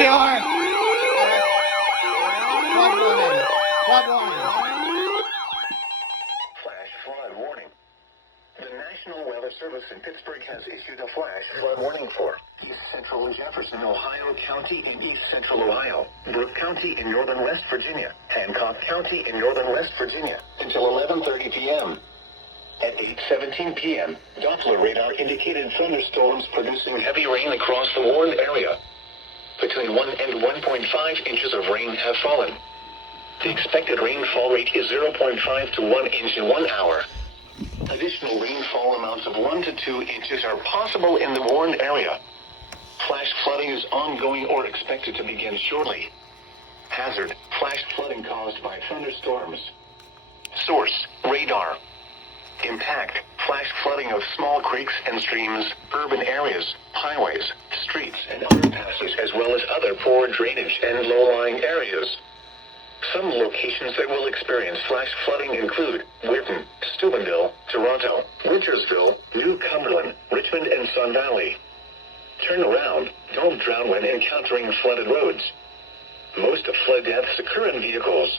Flood warning. Flood warning. Flash flood warning. The National Weather Service in Pittsburgh has issued a flash flood warning for East Central and Jefferson, Ohio County in East Central Ohio, Brooke County in northern West Virginia, Hancock County in northern West Virginia, until 11:30 p.m. At 8:17 p.m., Doppler radar indicated thunderstorms producing heavy rain across the warned area. Between 1 and 1.5 inches of rain have fallen. The expected rainfall rate is 0.5 to 1 inch in 1 hour. Additional rainfall amounts of 1 to 2 inches are possible in the warned area. Flash flooding is ongoing or expected to begin shortly. Hazard: flash flooding caused by thunderstorms. Source: radar. Impact: flash flooding of small creeks and streams, urban areas, highways, streets, and underpasses, as well as other poor drainage and low-lying areas. Some locations that will experience flash flooding include Whitton, Steubenville, Toronto, Wintersville, New Cumberland, Richmond, and Sun Valley. Turn around. Don't drown when encountering flooded roads. Most flood deaths occur in vehicles.